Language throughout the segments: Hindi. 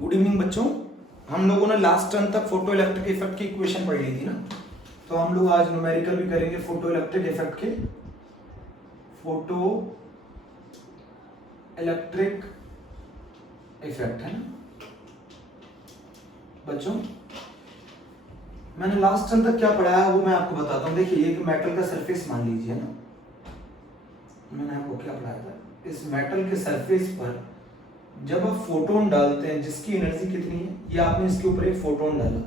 गुड इवनिंग बच्चों। हम लोगों ने लास्ट टर्म तक फोटो इलेक्ट्रिक इफेक्ट की इक्वेशन पढ़ ली थी ना, तो हम लोग आज न्यूमेरिकल भी करेंगे फोटो इलेक्ट्रिक इफेक्ट के। फोटो इलेक्ट्रिक इफेक्ट है ना बच्चों। मैंने लास्ट टर्म तक क्या पढ़ाया है वो मैं आपको बताता हूँ। देखिए एक मेटल का सरफेस मान लीजिए ना, मैंने आपको क्या पढ़ाया था। इस मेटल के सरफेस पर जब आप फोटोन डालते हैं जिसकी एनर्जी कितनी है, ये आपने इसके ऊपर एक फोटोन डाला,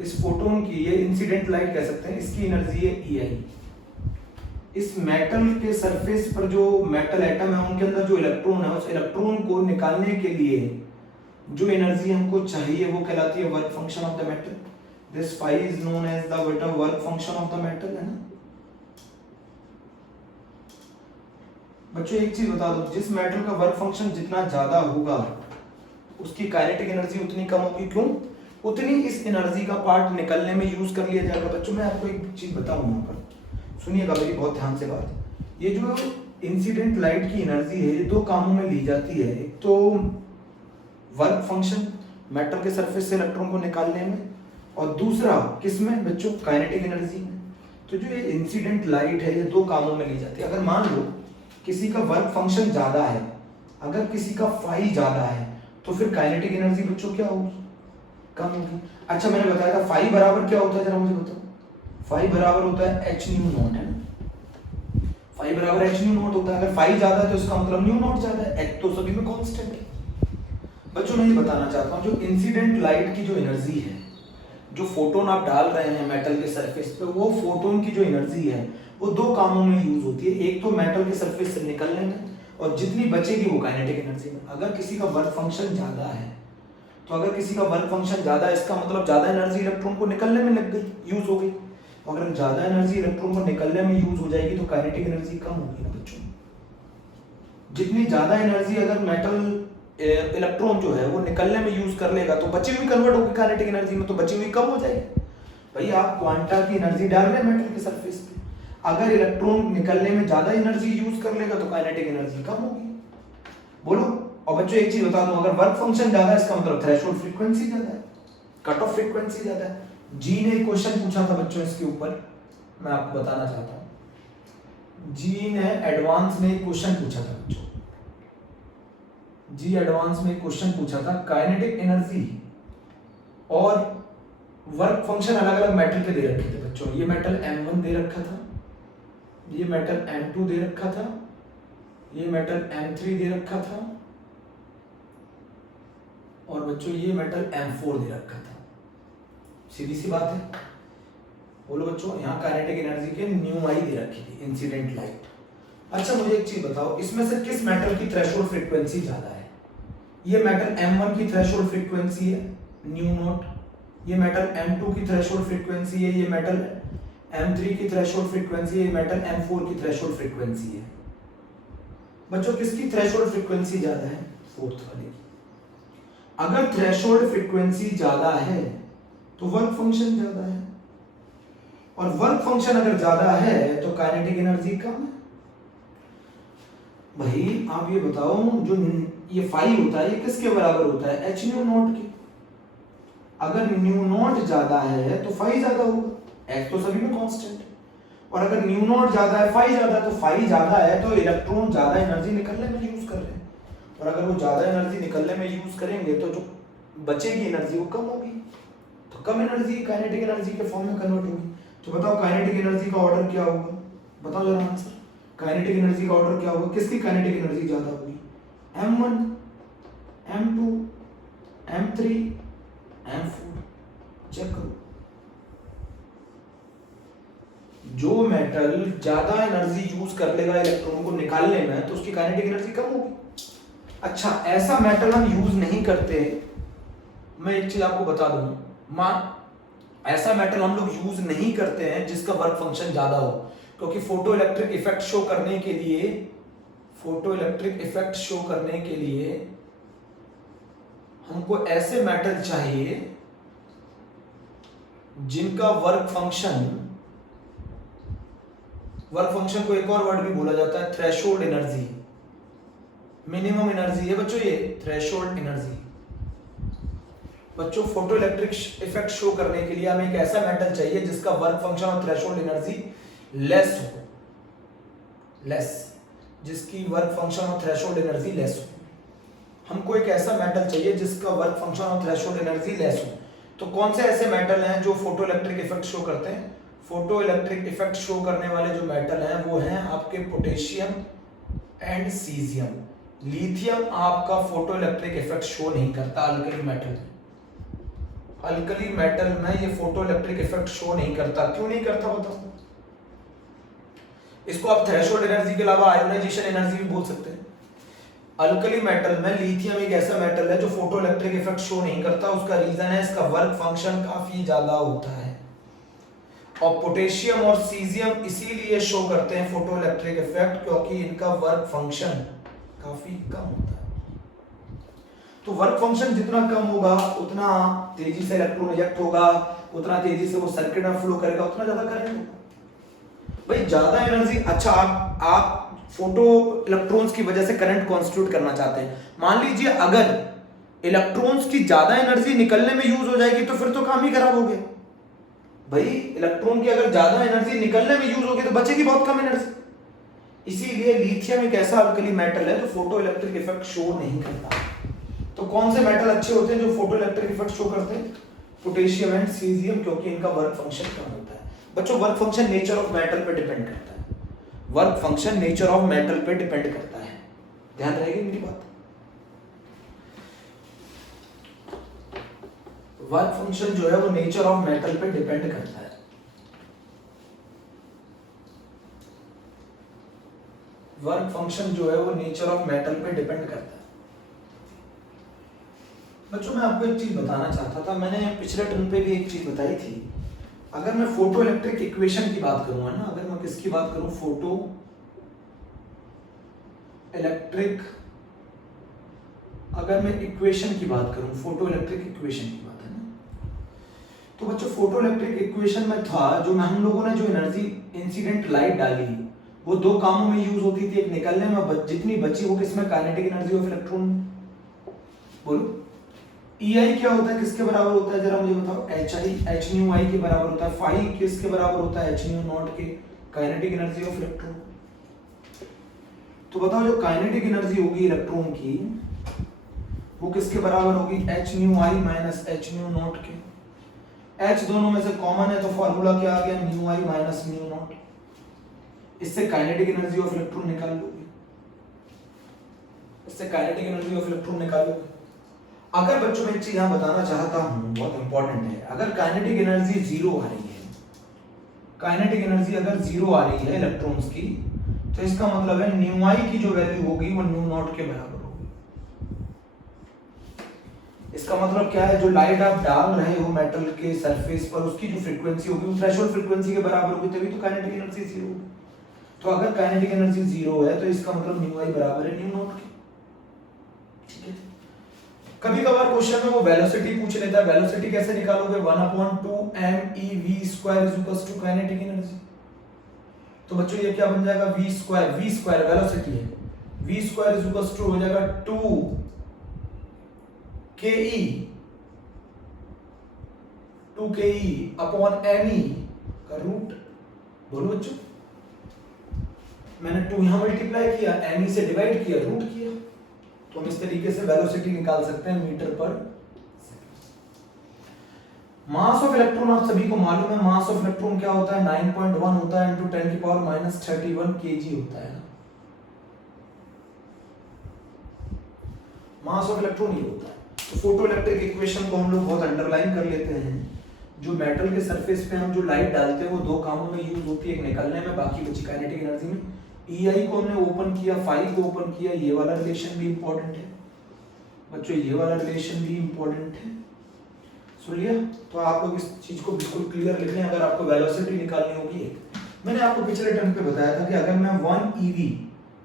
इस फोटोन की ये इंसिडेंट लाइट कह सकते हैं, इसकी एनर्जी है EI। इस मेटल के सरफेस पर जो मेटल एटम है उनके अंदर जो इलेक्ट्रॉन है, उस इलेक्ट्रॉन को निकालने के लिए जो एनर्जी हमको चाहिए वो कहलाती है work function of the metal. This phi is known as the work function of the metal, है ना बच्चों। एक चीज बता दो, जिस मेटल का वर्क फंक्शन जितना ज्यादा होगा उसकी काइनेटिक एनर्जी उतनी कम होगी। क्यों? उतनी इस एनर्जी का पार्ट निकलने में यूज कर लिया जाएगा। बच्चों मैं आपको एक चीज बताऊं, यहाँ पर सुनिएगा मेरी बहुत ध्यान से बात। ये जो इंसिडेंट लाइट की एनर्जी है ये दो कामों में ली जाती है। एक तो वर्क फंक्शन मेटल के सरफेस से इलेक्ट्रॉन को निकालने में, और दूसरा किसमें बच्चों? काइनेटिक एनर्जी में। तो जो ये इंसिडेंट लाइट है ये दो कामों में ली जाती है। अगर मान लो किसी का वर्क फंक्शन ज्यादा है, अगर किसी का फाई ज्यादा है, तो फिर काइनेटिक एनर्जी बच्चों क्या होगी? कम होगी। अच्छा मैंने बताया था फाई बराबर क्या होता है, जरा मुझे बताओ। फाई बराबर होता है h न्यू नॉट, है ना। फाई बराबर h न्यू नॉट होता है। अगर फाई ज्यादा है तो इसका मतलब न्यू नॉट ज्यादा है, h तो सभी में कांस्टेंट है। बच्चों मैं ये बताना चाहता हूँ, जो इंसिडेंट लाइट की जो एनर्जी है, जो फोटोन आप डाल रहे हैं मेटल के सरफेस पे, वो फोटोन की जो एनर्जी है वो दो कामों में यूज होती है। एक तो मेटल के सरफेस से निकलने में, और जितनी बचेगी वो काइनेटिक एनर्जी में। अगर किसी का वर्क फंक्शन ज्यादा है, तो अगर किसी का वर्क फंक्शन ज्यादा है इसका मतलब ज्यादा एनर्जी इलेक्ट्रॉन को निकलने में लग गई, यूज हो गई। अगर ज्यादा एनर्जी इलेक्ट्रॉन को निकलने में यूज हो जाएगी तो काइनेटिक एनर्जी कम होगी ना बच्चों। जितनी ज्यादा एनर्जी अगर मेटल इलेक्ट्रॉन जो है वो निकलने में यूज कर लेगा तो बची हुई कन्वर्ट होगी काइनेटिक एनर्जी में, तो बची हुई कम हो जाएगी। भाई आप क्वांटा की एनर्जी डाल रहे हैं मेटल के सरफेस पे, अगर इलेक्ट्रॉन निकलने में ज्यादा एनर्जी यूज कर लेगा तो काइनेटिक एनर्जी कम होगी। बोलो। और बच्चों एक चीज बता दूं, अगर वर्क फंक्शन ज्यादा है इसका मतलब थ्रेशोल्ड फ्रीक्वेंसी ज्यादा है, कट ऑफ फ्रीक्वेंसी ज्यादा है। जी ने एक क्वेश्चन पूछा था बच्चों इसके ऊपर, मैं आपको बताना चाहता हूं। जी ने एडवांस में एक क्वेश्चन पूछा था बच्चों, जी एडवांस में एक क्वेश्चन पूछा था, काइनेटिक एनर्जी और वर्क फंक्शन अलग अलग मेटल के दे रखे थे बच्चों। ये मेटल M1 दे रखा था, ये मेटल M2 दे रखा था, ये मेटल M3 दे रखा था, और बच्चों ये मेटल M4 दे रखा था। सीधी सी बात है। बोलो बच्चों, यहाँ काइनेटिक एनर्जी के न्यू आई दे रखी थी, इंसिडेंट लाइट। अच्छा मुझे एक चीज बताओ, इसमें से किस मेटल की थ्रेशोल्ड फ्रीक्वेंसी ज्यादा है? ये मेटल M1 की थ्रेशोल्ड फ्रीक्वेंसी है न्यू नॉट, ये मेटल M2 की थ्रेशोल्ड फ्रीक्वेंसी है, ये मेटल M3 की थ्रेशोल्ड फ्रीक्वेंसी है, ये मेटल M4 की थ्रेशोल्ड फ्रीक्वेंसी है। बच्चों किसकी थ्रेशोल्ड फ्रीक्वेंसी ज्यादा है? फोर्थ वाले की। अगर थ्रेशोल्ड फ्रीक्वेंसी ज्यादा है तो वर्क फंक्शन ज्यादा है, और वर्क फंक्शन अगर ज्यादा है तो काइनेटिक एनर्जी कम है। भाई आप ये बताओ, जो ये फाई होता है ये किसके बराबर होता है? h न्यू नॉट के। अगर न्यू नॉट ज्यादा है तो फाई ज्यादा होगा, h तो सभी में कांस्टेंट है। और अगर न्यू नॉट ज्यादा है फाई ज्यादा है, तो फाई ज्यादा है तो इलेक्ट्रॉन ज्यादा एनर्जी निकलने में यूज कर रहे हैं, और अगर वो ज्यादा एनर्जी निकलने में यूज करेंगे तो जो बचेगी एनर्जी वो कम होगी, तो कम एनर्जी काइनेटिक एनर्जी के फॉर्म में कन्वर्ट होगी। तो बताओ काइनेटिक एनर्जी का ऑर्डर क्या होगा? बताओ जरा आंसर। काइनेटिक एनर्जी का ऑर्डर क्या होगा? किसकी काइनेटिक एनर्जी ज्यादा होगी? M1, M2, M3, M4। Check करो। जो मेटल ज्यादा एनर्जी यूज कर लेगा इलेक्ट्रॉन को निकालने में तो उसकी काइनेटिक एनर्जी कम होगी। अच्छा ऐसा मेटल हम यूज नहीं करते, मैं एक चीज आपको बता दूं, ऐसा मेटल हम लोग यूज नहीं करते हैं जिसका वर्क फंक्शन ज्यादा हो, क्योंकि फोटो इलेक्ट्रिक इफेक्ट शो करने के लिए, फोटो इलेक्ट्रिक इफेक्ट शो करने के लिए हमको ऐसे मेटल चाहिए जिनका वर्क फंक्शन को एक और वर्ड भी बोला जाता है थ्रेशोल्ड एनर्जी, मिनिमम एनर्जी है बच्चों ये थ्रेशोल्ड एनर्जी। बच्चों फोटो इलेक्ट्रिक इफेक्ट शो करने के लिए हमें एक ऐसा मेटल चाहिए जिसका वर्क फंक्शन और थ्रेशोल्ड एनर्जी लेस हो, लेस, जिसकी वर्क फंक्शन और थ्रेशोल्ड एनर्जी लेस हो। हमको एक ऐसा मेटल चाहिए जिसका वर्क फंक्शन और थ्रेशोल्ड एनर्जी लेस हो। तो कौन से ऐसे मेटल हैं जो फोटो इलेक्ट्रिक इफेक्ट शो करते हैं? फोटो इलेक्ट्रिक इफेक्ट शो करने वाले जो मेटल हैं वो हैं आपके पोटेशियम एंड सीजियम। लिथियम आपका फोटो इलेक्ट्रिक इफेक्ट शो नहीं करता अल्कली मेटल। अल्कली मेटल में ये फोटो इलेक्ट्रिक इफेक्ट शो नहीं करता। क्यों नहीं करता बताओ? इसको आप थ्रेशोल्ड एनर्जी के अलावा आयोनाइजेशन एनर्जी भी बोल सकते हैं। अल्कली मेटल में लिथियम एक ऐसा मेटल है जो फोटो इलेक्ट्रिक इफेक्ट शो नहीं करता। उसका रीजन है इसका वर्क फंक्शन काफी ज्यादा होता है। और पोटेशियम और सीजियम इसीलिए शो करते हैं फोटो इलेक्ट्रिक इफेक्ट क्योंकि इनका वर्क फंक्शन काफी कम होता है। तो वर्क फंक्शन जितना कम होगा उतना तेजी से इलेक्ट्रॉन इजेक्ट होगा, उतना तेजी से वो सर्किट में फ्लो करेगा, उतना ज्यादा करंट होगा। भाई ज्यादा एनर्जी, अच्छा आप फोटो इलेक्ट्रॉन्स की वजह से करंट कॉन्स्टिट्यूट करना चाहते हैं। मान लीजिए अगर इलेक्ट्रॉन्स की ज्यादा एनर्जी निकलने में यूज हो जाएगी तो फिर तो काम ही खराब हो गया। भाई इलेक्ट्रॉन की अगर ज्यादा एनर्जी निकलने में यूज होगी तो बचेगी बहुत कम एनर्जी। इसीलिए लिथियम एक ऐसा अल्कली मेटल है जो फोटो इलेक्ट्रिक इफेक्ट शो नहीं करता। तो कौन से मेटल अच्छे होते हैं जो फोटो इलेक्ट्रिक इफेक्ट शो करते हैं? पोटेशियम एंड सीजियम, क्योंकि इनका वर्क फंक्शन कम होता है। बच्चों work function nature of metal पे डिपेंड करता है। Work function nature of metal पे डिपेंड करता है, ध्यान रहेगी मेरी बात। वर्क फंक्शन जो है वो नेचर ऑफ मेटल पे डिपेंड करता है। वर्क फंक्शन जो है वो नेचर ऑफ मेटल पे डिपेंड करता है। बच्चों मैं आपको एक चीज बताना चाहता था, मैंने पिछले टर्म पे भी एक चीज बताई थी। अगर मैं फोटो इलेक्ट्रिक इक्वेशन की बात करूंगा ना, अगर मैं किसकी बात करूं, फोटो इलेक्ट्रिक, अगर मैं इक्वेशन की बात करूं, फोटो इलेक्ट्रिक इक्वेशन की बात है ना, तो बच्चों फोटो इलेक्ट्रिक इक्वेशन में था जो हम लोगों ने जो एनर्जी इंसिडेंट लाइट डाली वो दो कामों में यूज होती थी। एक निकलने में जितनी बची वो किसमें, काइनेटिक एनर्जी ऑफ इलेक्ट्रॉन। बोलो EI क्या होता है, किसके बराबर होता है, जरा मुझे बताओ। H न्यू I के बराबर होता है। फाई किसके बराबर होता है, H न्यू नॉट के, काइनेटिक एनर्जी ऑफ इलेक्ट्रॉन। तो बताओ जो काइनेटिक एनर्जी होगी इलेक्ट्रॉन की वो किसके बराबर होगी, H new I minus H new not के। H दोनों में से कॉमन है तो फॉर्मूला क्या आ गया, new I minus new not. इससे काइनेटिक एनर्जी ऑफ इलेक्ट्रॉन निकाल लोगे, इससे काइनेटिक एनर्जी ऑफ इलेक्ट्रॉन निकाल लोगे। अगर बच्चों में एक चीज यहां बताना चाहता हूं, बहुत इंपॉर्टेंट है, अगर काइनेटिक एनर्जी जीरो आ रही है, काइनेटिक एनर्जी अगर जीरो आ रही है इलेक्ट्रॉन्स की, तो इसका मतलब है न्यू आई की जो वैल्यू होगी वो न्यू नॉट के बराबर होगी। इसका मतलब क्या है, जो लाइट आप डाल रहे हो मेटल के सरफेस पर उसकी जो फ्रीक्वेंसी होगी वो थ्रेशोल्ड फ्रीक्वेंसी के बराबर होगी, तभी तो काइनेटिक एनर्जी जीरो होगी। तो अगर काइनेटिक एनर्जी जीरो है तो इसका मतलब न्यू आई बराबर है न्यू नॉट के। ठीक है, कभी कभार क्वेश्चन में वो वेलोसिटी पूछ लेता है। वेलोसिटी कैसे निकालोगे, 1/2 mEv² काइनेटिक एनर्जी। तो बच्चों ये क्या बन जाएगा, v² वेलोसिटी है, v² हो जाएगा 2ke अपॉन me का रूट। बोलो बच्चों, मैंने 2 यहां मल्टीप्लाई किया, me से डिवाइड किया, रूट किया, तो हम इस तरीके से वेलोसिटी निकाल सकते हैं मीटर पर सेकंड। मास ऑफ इलेक्ट्रॉन आप सभी को मालूम है, मास ऑफ इलेक्ट्रॉन क्या होता है, 9.1 होता है × 10⁻³ kg होता है। मास ऑफ इलेक्ट्रॉन ये होता है। तो फोटो इलेक्ट्रिक इक्वेशन को हम लोग बहुत अंडरलाइन कर लेते हैं। जो मेटल के सरफेस पे हम जो लाइट डालते हैं वो दो कामों में यूज होती है, एक निकलने में, बाकी बची काइनेटिक एनर्जी में। EI को हमने ओपन किया, फाई को ओपन किया, ये वाला रिलेशन भी इंपॉर्टेंट है बच्चों, ये वाला रिलेशन भी इंपॉर्टेंट है। सुन लिया? तो आप लोग इस चीज को बिल्कुल क्लियर लिख लें। अगर आपको वेलोसिटी निकालनी होगी, मैंने आपको पिछले टर्म पे बताया था कि अगर मैं 1 eV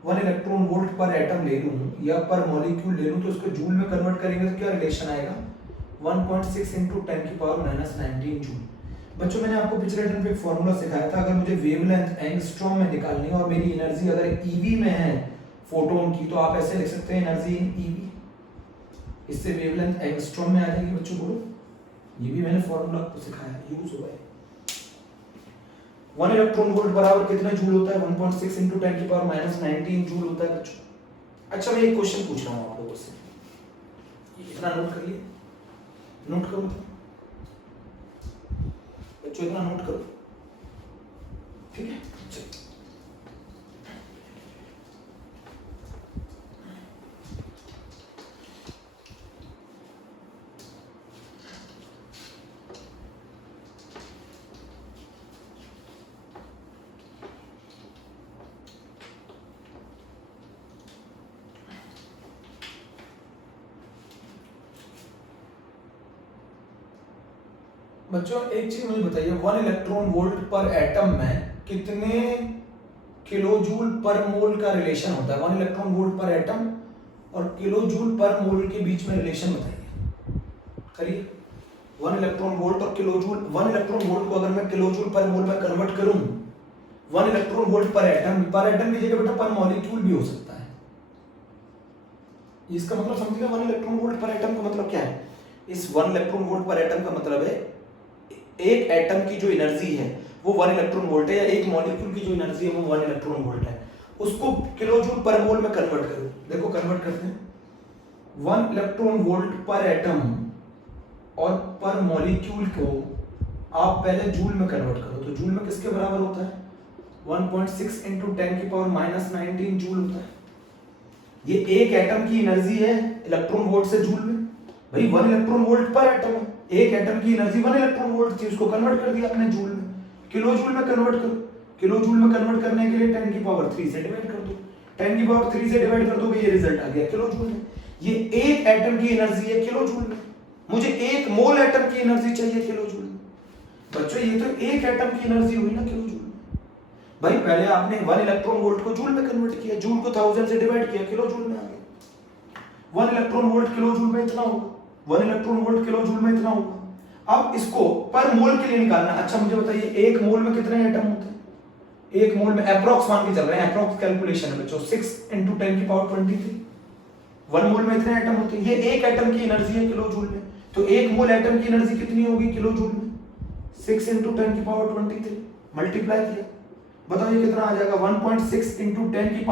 1 इलेक्ट्रॉन वोल्ट पर एटम ले लूं या पर मॉलिक्यूल ले लूं तो उसको जूल में कन्वर्ट करेंगे तो क्या रिलेशन आएगा, 1.6 × 10⁻19 जूल। बच्चों मैंने आपको पिछले टर्म पे एक फार्मूला सिखाया था, अगर मुझे वेवलेंथ एंगस्ट्रॉम में निकालनी है और मेरी एनर्जी अगर EV में है फोटोन की, तो आप ऐसे लिख सकते हैं एनर्जी इन EV। इससे वेवलेंथ एंगस्ट्रॉम में आ जाएगी बच्चों। बोलो, ये भी मैंने फॉर्मूला आपको सिखाया, यूज हुआ है। 1 इलेक्ट्रॉन वोल्ट बराबर कितना जूल होता है? 1.6 × 10⁻19 जूल होता है बच्चों। अच्छा, मैं एक क्वेश्चन पूछ रहा हूँ आप लोगों से, इतना नोट कर लिए, नोट करो बच्चों, इतना नोट करो, ठीक है? चलो, बच्चों एक चीज मुझे बताइए, 1 इलेक्ट्रॉन वोल्ट पर एटम में कितने किलोजूल पर मोल का रिलेशन होता है? 1 इलेक्ट्रॉन वोल्ट पर एटम और किलोजूल पर मोल के बीच में रिलेशन बताइए, करिए। 1 इलेक्ट्रॉन वोल्ट और किलोजूल, 1 इलेक्ट्रॉन वोल्ट को अगर मैं किलोजूल पर मोल में कन्वर्ट करूं, 1 इलेक्ट्रॉन वोल्ट पर एटम की जगह बेटा पर मॉलिक्यूल भी हो सकता है। इसका मतलब समझिएगा, 1 इलेक्ट्रॉन वोल्ट पर एटम का मतलब क्या है? इस 1 इलेक्ट्रॉन वोल्ट पर एटम का मतलब है एक एटम की जो एनर्जी है वो 1 इलेक्ट्रॉन वोल्ट है, या एक मॉलिक्यूल की जो एनर्जी है वो 1 इलेक्ट्रॉन वोल्ट है। उसको किलोजूल पर मोल में कन्वर्ट करो, देखो कन्वर्ट करते हैं। 1 इलेक्ट्रॉन वोल्ट पर एटम और पर मॉलिक्यूल को आप पहले जूल में कन्वर्ट करो, तो जूल में किसके बराबर होता है? 1.6 × 10⁻19 जूल होता है। ये एक एटम की एनर्जी है इलेक्ट्रॉन वोल्ट से जूल में। भाई 1 इलेक्ट्रॉन वोल्ट पर एटम है, एक एटम की एनर्जी 1 इलेक्ट्रॉन वोल्ट थी, उसको कन्वर्ट कर दिया आपने जूल में। किलो जूल में कन्वर्ट करो, किलो जूल में कन्वर्ट करने के लिए 10⁻³ से डिवाइड कर दो, 10⁻³ से डिवाइड कर दोगे, ये रिजल्ट आ गया किलो जूल में। ये एक एटम की एनर्जी है किलो जूल में, मुझे 1 मोल एटम की एनर्जी चाहिए किलो जूल में। बच्चों ये तो एक एटम की एनर्जी हुई ना किलो जूल में। भाई पहले आपने 1 इलेक्ट्रॉन वोल्ट को जूल में कन्वर्ट किया, जूल को 1000 से डिवाइड किया, किलो जूल में आ गया। 1 इलेक्ट्रॉन वोल्ट किलो जूल में इतना होगा, 1 इलेक्ट्रॉन वोल्ट किलो जूल में इतना होगा। अब इसको पर मोल के लिए निकालना। अच्छा मुझे बताइए, एक मोल में कितने एटम होते हैं? एक मोल में अप्रोक्स मान के चल रहे हैं, अप्रोक्स कैलकुलेशन है बच्चों, 6 × 10⁻23। 1 मोल में इतने एटम होते हैं, ये एक एटम की एनर्जी है किलो जूल में, तो एक मोल एटम की एनर्जी कितनी होगी किलो जूल में? 6 × 10⁻23 मल्टीप्लाई किया, बताओ ये कितना आ जाएगा? 1.6 × 10⁻22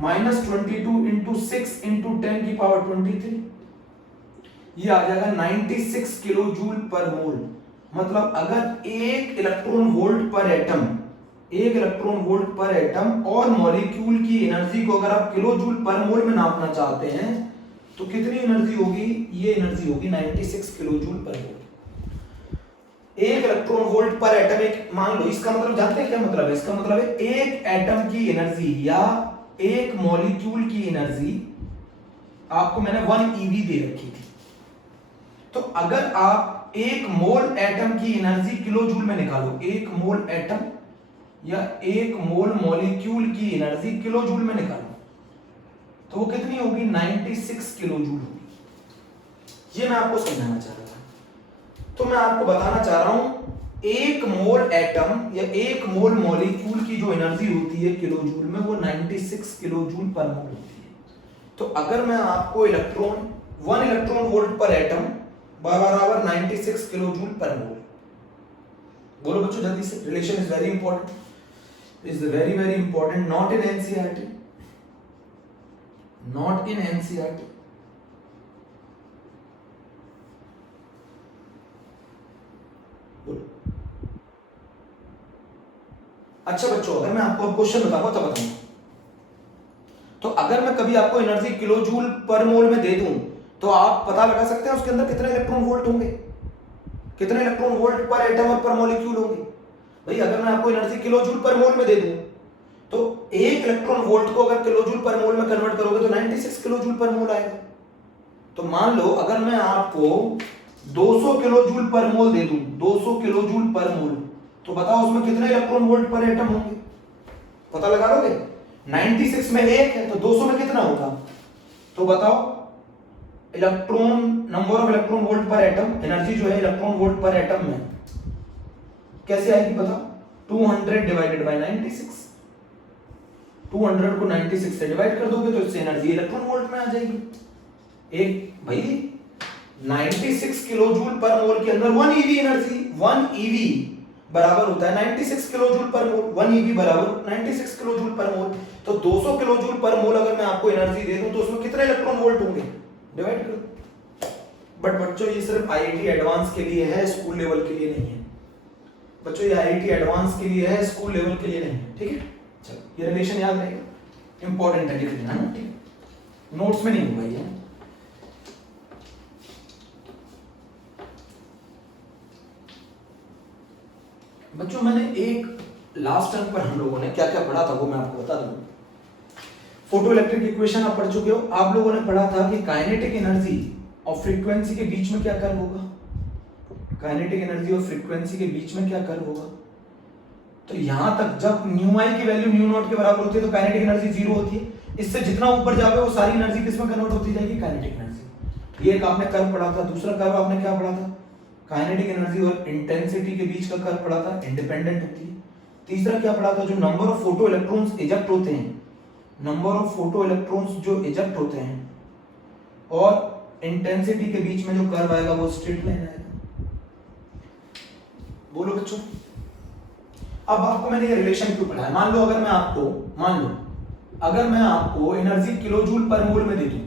× 6 × 10⁻23, ये आ जाएगा 96 किलो जूल पर मोल। मतलब अगर एक इलेक्ट्रॉन वोल्ट पर एटम, एक इलेक्ट्रॉन वोल्ट पर एटम और मॉलिक्यूल की एनर्जी को अगर आप किलो जूल पर मोल में नापना चाहते हैं तो कितनी एनर्जी होगी? ये एनर्जी होगी 96 किलो जूल पर मोल। एक इलेक्ट्रॉन वोल्ट पर एटम, एक मान लो, इसका मतलब जानते हैं क्या मतलब है? इसका मतलब है एक एटम की एनर्जी या एक मॉलिक्यूल की एनर्जी, आपको मैंने 1 eV दे रखी थी, तो अगर आप एक मोल एटम की एनर्जी किलो जूल में निकालो, एक मोल एटम या एक मोल मॉलिक्यूल की एनर्जी किलो जूल में निकालो, तो वो कितनी होगी? 96 किलो जूल होगी। ये मैं आपको समझाना चाह रहा था। तो मैं आपको बताना चाह रहा हूं, एक मोल एटम या एक मोल मॉलिक्यूल की जो एनर्जी होती है किलो जूल में, वो 96 किलो जूल पर मोल होती है। तो अगर मैं आपको 1 इलेक्ट्रॉन वोल्ट पर एटम बराबर 96 किलो जूल पर मोल, बोलो बच्चों जल्दी से। Relation is very important, is very important, not in NCERT, not in NCERT. अच्छा बच्चों, अगर मैं आपको क्वेश्चन बताऊंगा तो बताऊंगा, तो अगर मैं कभी आपको एनर्जी किलो जूल पर मोल में दे दूं तो आप पता लगा सकते हैं उसके अंदर कितने इलेक्ट्रॉन वोल्ट होंगे, कितने इलेक्ट्रॉन वोल्ट पर एटम और पर मॉलिक्यूल होंगे। भाई अगर मैं आपको एनर्जी किलो जूल पर मोल में दे दूं तो एक इलेक्ट्रॉन वोल्ट को अगर किलो जूल पर मोल में कन्वर्ट करोगे तो 96 किलो जूल पर मोल आएगा। तो मान लो अगर मैं आपको 200 किलो जूल पर मोल दे दूं, 200 किलो जूल पर मोल, तो बताओ उसमें कितने इलेक्ट्रॉन वोल्ट पर एटम होंगे? पता लगा लोगे? 96 में एक है तो 200 में कितना होगा? तो बताओ electron, number of electron volt पर एटम, एनर्जी जो है इलेक्ट्रॉन वोल्ट पर एटम में कैसे आएगी बताओ? 200 डिवाइडेड बाय 96, 200 को 96 से डिवाइड कर दोगे तो इससे एनर्जी इलेक्ट्रॉन वोल्ट में आ जाएगी। एक भाई 96 किलो जूल पर मोल के अंदर 1 ईवी एनर्जी, 1 ईवी बराबर होता है 96 किलो जूल पर मोल, 1 ईवी बराबर 96 किलो जूल पर मोल। तो 200 किलो जूल पर मोल अगर मैं आपको एनर्जी दे दूं तो उसमें कितने इलेक्ट्रॉन वोल्ट होंगे, डिवाइड करो। बट बच्चों ये सिर्फ आईआईटी एडवांस के लिए है, स्कूल लेवल के लिए नहीं है बच्चों, ये आईआईटी एडवांस के लिए है, स्कूल लेवल के लिए नहीं है, ठीक है। चलो ये रिलेशन याद रहेगा, इंपॉर्टेंट है, लिख लेना ना, ठीक है, नोट्स में नहीं होगा ये। बच्चों मैंने एक लास्ट टर्म पर हम लोगों ने क्या क्या पढ़ा था वो मैं आपको बता दूं। फोटो इलेक्ट्रिक इक्वेशन आप पढ़ चुके हो। आप लोगों ने पढ़ा था कि काइनेटिक एनर्जी और फ्रीक्वेंसी के बीच में क्या कर्व होगा, काइनेटिक एनर्जी और फ्रीक्वेंसी के बीच में क्या कर्व होगा। तो यहां तक जब न्यू आई की वैल्यू न्यू नॉट के बराबर होती है तो काइनेटिक एनर्जी जीरो होती है। इससे जितना ऊपर जाओगे वो सारी एनर्जी किस में कन्वर्ट होती जाएगी, काइनेटिक एनर्जी। ये एक आपने कर्व पढ़ा था। दूसरा कर्व आपने क्या पढ़ा था, काइनेटिक एनर्जी और इंटेंसिटी के बीच का कर्व पढ़ा था, इंडिपेंडेंट होती है। तीसरा क्या पढ़ा था, जो number of photo electrons eject होते हैं, नंबर ऑफ फोटो इलेक्ट्रॉन्स जो इजेक्ट होते हैं और इंटेंसिटी के बीच में जो कर्व आएगा वो स्ट्रेट लाइन आएगा। बोलो बच्चों। अब आपको मैंने ये रिलेशन क्यों पढ़ाया। मान लो अगर मैं आपको एनर्जी किलो जूल पर मोल में दे दूं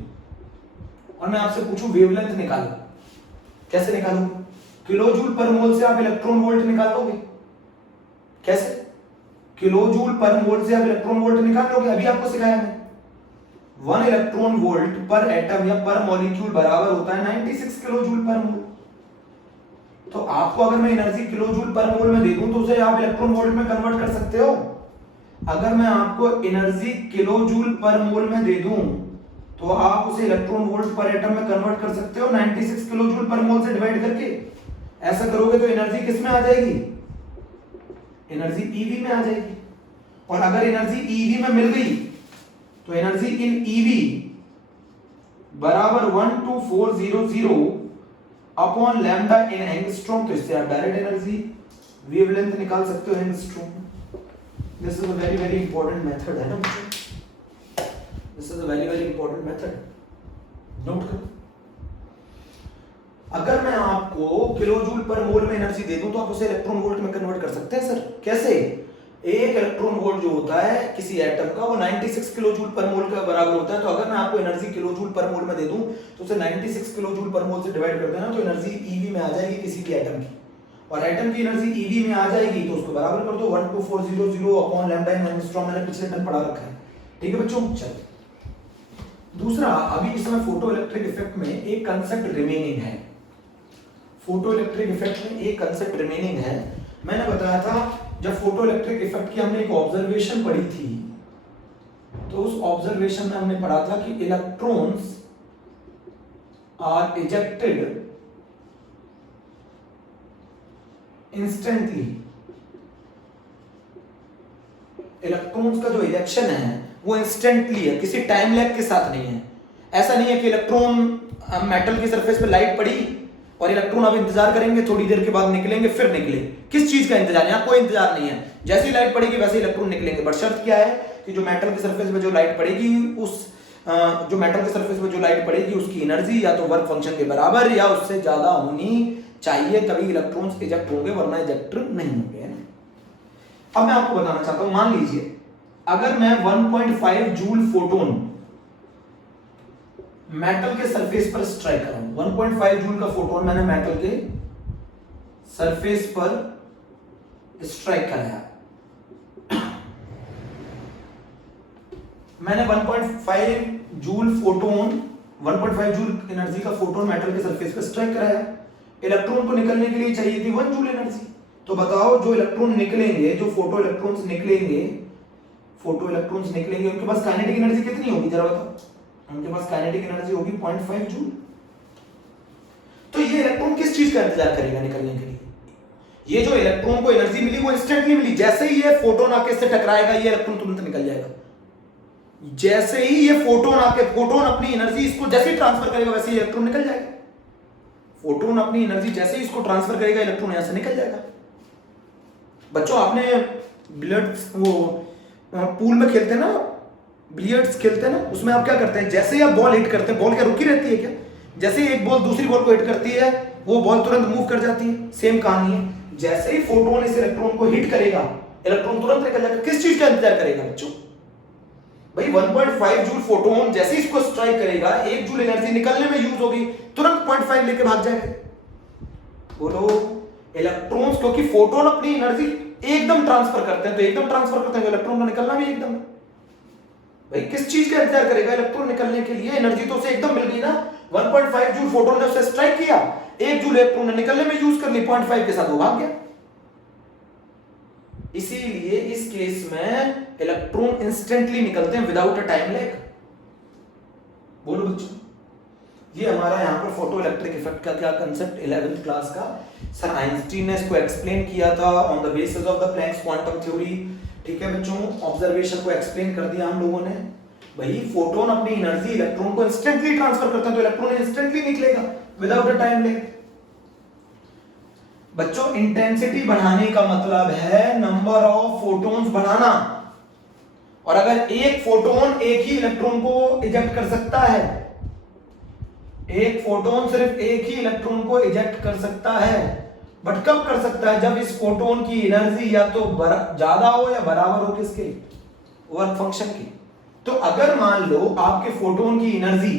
और मैं आपसे पूछूं वेवलेंथ निकालो, कैसे निकालो, किलो जूल पर मोल से आप इलेक्ट्रॉन वोल्ट निकाल लोगे, कैसे, किलो जूल पर मोल से आप इलेक्ट्रॉन वोल्ट निकाल लोगे, अभी आपको सिखाया मैंने। 1 इलेक्ट्रॉन वोल्ट पर एटम या पर मॉलिक्यूल बराबर होता है 96 किलो जूल पर मोल। तो आपको अगर मैं एनर्जी किलो जूल पर मोल में दे दूं तो उसे आप इलेक्ट्रॉन वोल्ट में कन्वर्ट कर सकते हो। अगर मैं आपको एनर्जी किलो जूल पर मोल में दे दूं तो आप उसे इलेक्ट्रॉन वोल्ट पर एटम में कन्वर्ट कर सकते हो 96 किलो जूल पर मोल से डिवाइड करके। ऐसा करोगे तो एनर्जी किस में आ जाएगी, एनर्जी ईवी में आ जाएगी। और अगर एनर्जी ईवी में मिल गई तो एनर्जी इन ईवी बराबर 12400 अपॉन लैम्डा इन एंगस्ट्रॉम। तो इससे आप डायरेक्ट एनर्जी वेवलेंथ निकाल सकते हो angstrom. This is a very very important method है ना बच्चों, this is a very very important method, note करो। अगर मैं आपको किलो जूल पर मोल में एनर्जी दे दूं तो आप उसे इलेक्ट्रॉन वोल्ट में कन्वर्ट कर सकते हैं। सर कैसे, एक इलेक्ट्रॉन वोल्ट जो होता है किसी एटम का वो 96 किलो जूल पर मोल के बराबर होता है। तो अगर मैं आपको एनर्जी किलो जूल पर मोल में दे दूं तो उसे 96 किलो जूल पर मोल से डिवाइड कर देना तो एनर्जी ईवी में आ जाएगी किसी भी एटम की। और एटम की एनर्जी ईवी में आ जाएगी तो उसको बराबर कर दो 12400 अपॉन लैम्डा इन एंगस्ट्रॉम। मैंने पिछले टर्म पढ़ा रखा है, ठीक है बच्चों। चलो दूसरा, अभी इसमें फोटो इलेक्ट्रिक इफेक्ट में एक कांसेप्ट रिमेनिंग है, फोटो इलेक्ट्रिक इफेक्ट में एक कांसेप्ट रिमेनिंग है। मैंने बताया था जब फोटो इलेक्ट्रिक इफेक्ट की हमने एक ऑब्जर्वेशन पढ़ी थी तो उस ऑब्जर्वेशन में हमने पढ़ा था कि electrons are ejected instantly. Electrons का जो इजेक्शन है वो इंस्टेंटली है, किसी टाइम लैग के साथ नहीं है। ऐसा नहीं है कि इलेक्ट्रॉन मेटल की सरफेस पे लाइट पड़ी और इलेक्ट्रॉन अब इंतजार करेंगे थोड़ी देर के बाद निकलेंगे फिर निकले। किस चीज का इंतजार, यहाँ कोई इंतजार नहीं है, जैसी लाइट पड़ेगी वैसे इलेक्ट्रॉन निकलेंगे। बट शर्त क्या है कि जो मेटल की सरफेस पे जो लाइट पड़ेगी उस जो मेटल की सरफेस पे जो लाइट पड़ेगी उसकी एनर्जी या तो वर्क फंक्शन के बराबर या उससे ज्यादा होनी चाहिए, तभी इलेक्ट्रॉन्स इजेक्ट होंगे, वरना इजेक्ट नहीं होंगे। अब मैं आपको बताना चाहता हूं, मान लीजिए अगर मैं 1.5 जूल फोटोन मेटल के सरफेस पर स्ट्राइक कर रहा हूं, 1.5 जूल का फोटोन मैंने मेटल के सरफेस पर स्ट्राइक कराया। मैंने 1.5 जूल फोटोन 1.5 जूल एनर्जी का फोटोन मेटल के सरफेस पर स्ट्राइक कराया। इलेक्ट्रॉन को निकलने के लिए चाहिए थी 1 जूल एनर्जी। तो बताओ जो इलेक्ट्रॉन निकलेंगे, जो फोटो इलेक्ट्रॉन्स निकलेंगे उनके पास काइनेटिक एनर्जी कितनी होगी जरा बताओ। उनके पास काइनेटिक एनर्जी होगी 0.5 जूल। तो ये इलेक्ट्रॉन किस चीज का इंतजार करेगा निकलने के लिए? ये जो इलेक्ट्रॉन को एनर्जी मिली वो इंस्टेंटली मिली, जैसे ही ये फोटोन आके इससे टकराएगा ये इलेक्ट्रॉन तुरंत निकल जाएगा। जैसे ही ये फोटोन अपनी एनर्जी इसको जैसे ही ट्रांसफर करेगा वैसे ही इलेक्ट्रॉन निकल जाएगा। फोटोन अपनी एनर्जी जैसे ही इसको ट्रांसफर करेगा इलेक्ट्रॉन यहां से निकल जाएगा। बच्चों आपने बिलियर्ड्स वो पूल में खेलते हैं ना, बिलियर्ड्स खेलते हैं ना, उसमें आप क्या करते हैं, जैसे ही आप बॉल हिट करते हैं बॉल क्या रुकी रहती है क्या? जैसे ही एक बॉल दूसरी बॉल को हिट करती है वो बॉल तुरंत मूव कर जाती है, सेम कहानी है। जैसे ही फोटोन इस इलेक्ट्रॉन को हिट करेगा, इलेक्ट्रॉन तुरंत निकल जाएगा। किस चीज का इंतजार करेगा बच्चों? भाई 1.5 जूल फोटोन जैसे ही इसको स्ट्राइक करेगा, 1 जूल एनर्जी निकलने में यूज होगी, तुरंत 0.5 लेके भाग जाएगा। बोलो इलेक्ट्रॉन्स, क्योंकि फोटोन अपनी एनर्जी एकदम ट्रांसफर करते हैं, तो एकदम ट्रांसफर करते हैं, इलेक्ट्रॉन का निकलना भी एकदम है। भाई किस चीज का इंतजार करेगा इलेक्ट्रॉन निकलने के लिए? एनर्जी तो उसे एकदम मिल गई ना। 1.5 जूल फोटोन ने उसे स्ट्राइक किया, 1 जूल इलेक्ट्रॉन ने निकलने में यूज कर ली, 0.5 के साथ वो भाग गया। इसीलिए इस केस में इलेक्ट्रॉन इंस्टेंटली निकलते हैं विदाउट अ टाइम लैग। बोलो बच्चों, ये हमारा यहाँ पर फोटो इलेक्ट्रिक इफेक्ट का क्या कंसेप्ट 11th क्लास का सर आइंस्टीन ने इसको एक्सप्लेन किया था on the basis of the Planck's quantum theory. ठीक है बच्चों, ऑब्जर्वेशन को एक्सप्लेन कर दिया हम लोगों ने। भाई फोटोन अपनी एनर्जी इलेक्ट्रॉन को इंस्टेंटली ट्रांसफर करते हैं, तो इलेक्ट्रॉन इंस्टेंटली निकलेगा विदाउट अ टाइम लैग। बच्चों इंटेंसिटी बढ़ाने का मतलब है नंबर ऑफ फोटोन्स बढ़ाना, और अगर एक फोटोन एक ही इलेक्ट्रॉन को इजेक्ट कर सकता है, एक फोटोन सिर्फ एक ही इलेक्ट्रॉन को इजेक्ट कर सकता है, बट कब कर सकता है? जब इस फोटोन की एनर्जी या तो ज्यादा हो या बराबर हो किसके? वर्क फंक्शन की। तो अगर मान लो आपके फोटोन की एनर्जी,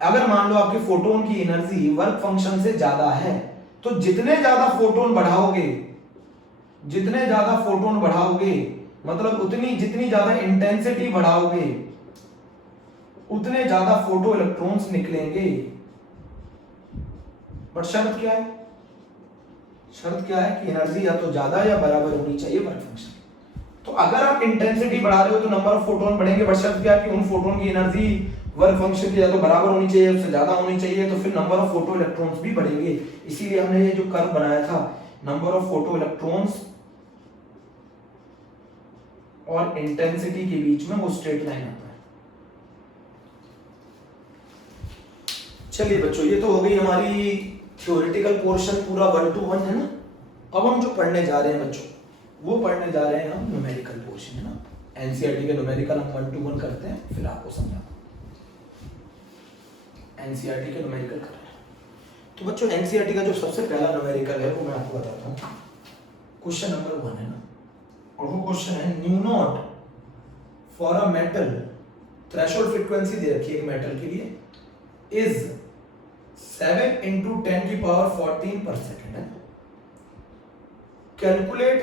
अगर मान लो आपके फोटोन की एनर्जी वर्क फंक्शन से ज्यादा है, तो जितने ज्यादा फोटोन बढ़ाओगे, जितने ज्यादा फोटोन बढ़ाओगे, मतलब उतनी जितनी ज्यादा इंटेंसिटी बढ़ाओगे, उतने ज्यादा फोटो इलेक्ट्रॉन्स निकलेंगे। बट शर्त क्या है? शर्त क्या है कि एनर्जी या तो ज्यादा या बराबर होनी चाहिए वर्क फंक्शन। तो अगर आप इंटेंसिटी बढ़ा रहे हो तो नंबर ऑफ फोटोन बढ़ेंगे, बट शर्त क्या है कि उन फोटोन की एनर्जी वर्क फंक्शन की या तो बराबर होनी चाहिए, उससे ज्यादा होनी चाहिए, तो फिर नंबर ऑफ फोटो इलेक्ट्रॉन्स भी बढ़ेंगे। इसीलिए हमने ये जो कर्व बनाया था, नंबर ऑफ फोटो इलेक्ट्रॉन्स और इंटेंसिटी के बीच में वो स्ट्रेट लाइन आता है। चलिए बच्चों, ये तो हो गई हमारी थ्योरेटिकल पोर्शन, पूरा 1 to 1 है ना। अब हम जो पढ़ने जा रहे हैं बच्चों, वो पढ़ने जा रहे हैं हम न्यूमेरिकल पोर्शन, है ना। एनसीईआरटी के न्यूमेरिकल हम 1 to 1 करते हैं, फिर आपको समझाता हूं। एनसीईआरटी के न्यूमेरिकल कर रहे हैं। तो बच्चों एनसीईआरटी का जो सबसे पहला न्यूमेरिकल है वो मैं आपको बताता हूँ। क्वेश्चन नंबर 1 है ना, और वो क्वेश्चन है nu naught for a metal, threshold frequency दे रखी है एक मेटल के लिए, इज 7 × 10⁻14 per second है। calculate